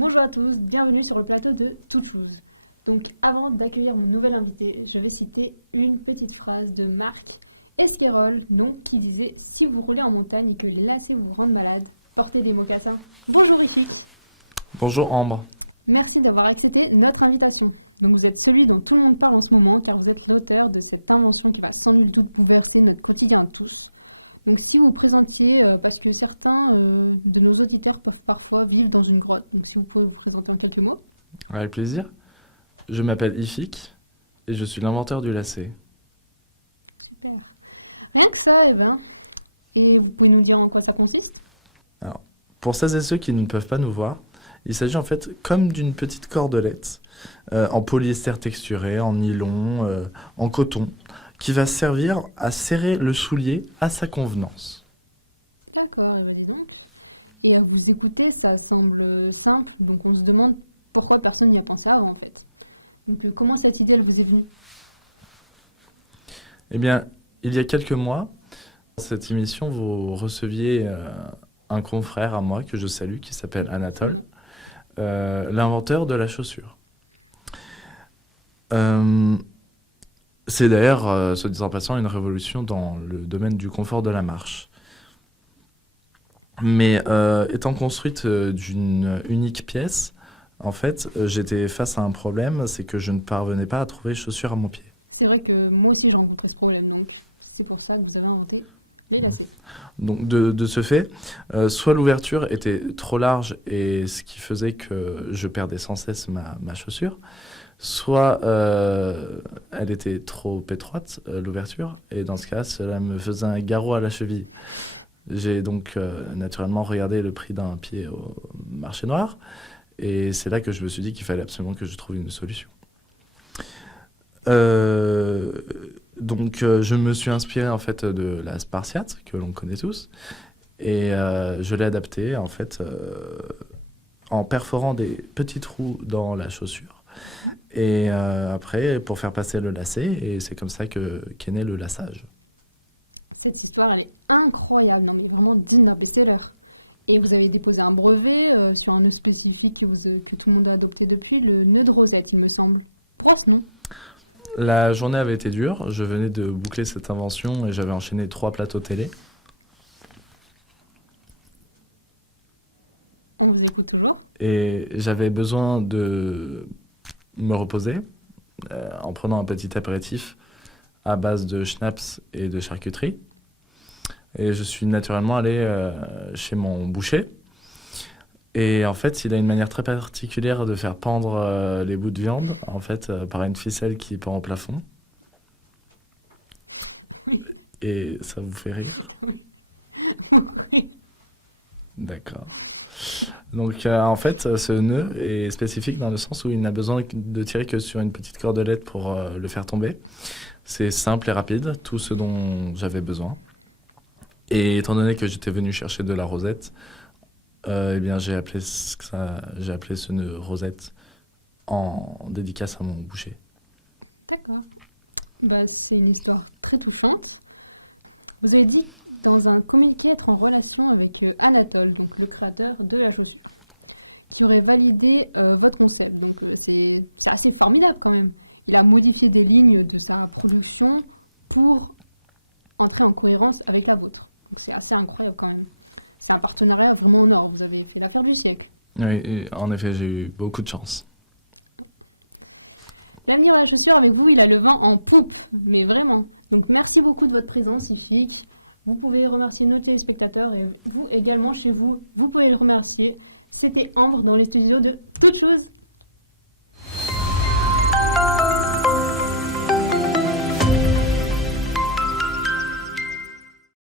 Bonjour à tous, bienvenue sur le plateau de Toutes Choses. Donc avant d'accueillir mon nouvel invité, je vais citer une petite phrase de Marc Esquerol, donc, qui disait « Si vous roulez en montagne et que les lacets vous rendent malade, portez des mocassins ». Bonjour Rifik. Bonjour Ambre. Merci d'avoir accepté notre invitation. Donc vous êtes celui dont tout le monde parle en ce moment car vous êtes l'auteur de cette invention qui va sans nul doute bouleverser notre quotidien à tous. Donc si vous vous présentiez, parce que certains de nos auditeurs peuvent parfois vivre dans une grotte, donc si vous pouvez vous présenter en quelques mots. Avec plaisir. Je m'appelle Ifik et je suis l'inventeur du lacet. Super. Rien que ça, Et vous pouvez nous dire en quoi ça consiste ? Alors, pour celles et ceux qui ne peuvent pas nous voir, il s'agit en fait comme d'une petite cordelette en polyester texturé, en nylon, en coton, qui va servir à serrer le soulier à sa convenance. D'accord, dis donc. Et à vous écouter, ça semble simple, donc on se demande pourquoi personne n'y a pensé avant en fait. Donc comment cette idée elle vous est venue ? Eh bien, il y a quelques mois, dans cette émission, vous receviez un confrère à moi que je salue qui s'appelle Anatole, l'inventeur de la chaussure. C'est d'ailleurs, se disant en passant, une révolution dans le domaine du confort de la marche. Mais étant construite d'une unique pièce, en fait, j'étais face à un problème, c'est que je ne parvenais pas à trouver chaussures à mon pied. C'est vrai que moi aussi j'ai rencontré ce problème, donc c'est pour ça que vous avez inventé les lacets. Donc de ce fait, soit l'ouverture était trop large et ce qui faisait que je perdais sans cesse ma chaussure, soit elle était trop étroite, l'ouverture, et dans ce cas, cela me faisait un garrot à la cheville. J'ai donc naturellement regardé le prix d'un pied au marché noir, et c'est là que je me suis dit qu'il fallait absolument que je trouve une solution. Donc je me suis inspiré en fait de la Spartiate, que l'on connaît tous, et je l'ai adaptée en fait en perforant des petits trous dans la chaussure. Et après, pour faire passer le lacet, et c'est comme ça qu'est né le laçage. Cette histoire, elle est incroyable, non mais vraiment digne d'un best-seller. Et vous avez déposé un brevet sur un nœud spécifique que tout le monde a adopté depuis, le nœud de Rosette, il me semble. Pourquoi ce nom ? La journée avait été dure, je venais de boucler cette invention et j'avais enchaîné 3 plateaux télé. On vous écoute toujours ? Et j'avais besoin de me reposer en prenant un petit apéritif à base de schnapps et de charcuterie. Et je suis naturellement allé chez mon boucher. Et en fait, il a une manière très particulière de faire pendre les bouts de viande, en fait, par une ficelle qui pend au plafond. Oui. Et ça vous fait rire ? Oui. Oui. D'accord. Donc, en fait, ce nœud est spécifique dans le sens où il n'a besoin de tirer que sur une petite cordelette pour le faire tomber. C'est simple et rapide, tout ce dont j'avais besoin. Et étant donné que j'étais venu chercher de la rosette, eh bien, j'ai appelé ce nœud Rosette en dédicace à mon boucher. D'accord. C'est une histoire très touchante. Vous avez dit dans un communiqué être en relation avec Anatole, donc le créateur de la chaussure, qui aurait validé votre concept. Donc c'est assez formidable quand même. Il a modifié des lignes de sa production pour entrer en cohérence avec la vôtre. Donc c'est assez incroyable quand même. C'est un partenariat vraiment en or. Vous avez fait l'affaire du siècle. Oui, en effet, j'ai eu beaucoup de chance. L'avenir de la chaussure avec vous, il a le vent en poupe, mais vraiment. Donc merci beaucoup de votre présence, Ifik. Vous pouvez remercier nos téléspectateurs et vous également chez vous, vous pouvez le remercier. C'était Ambre dans les studios de Toutes Choses.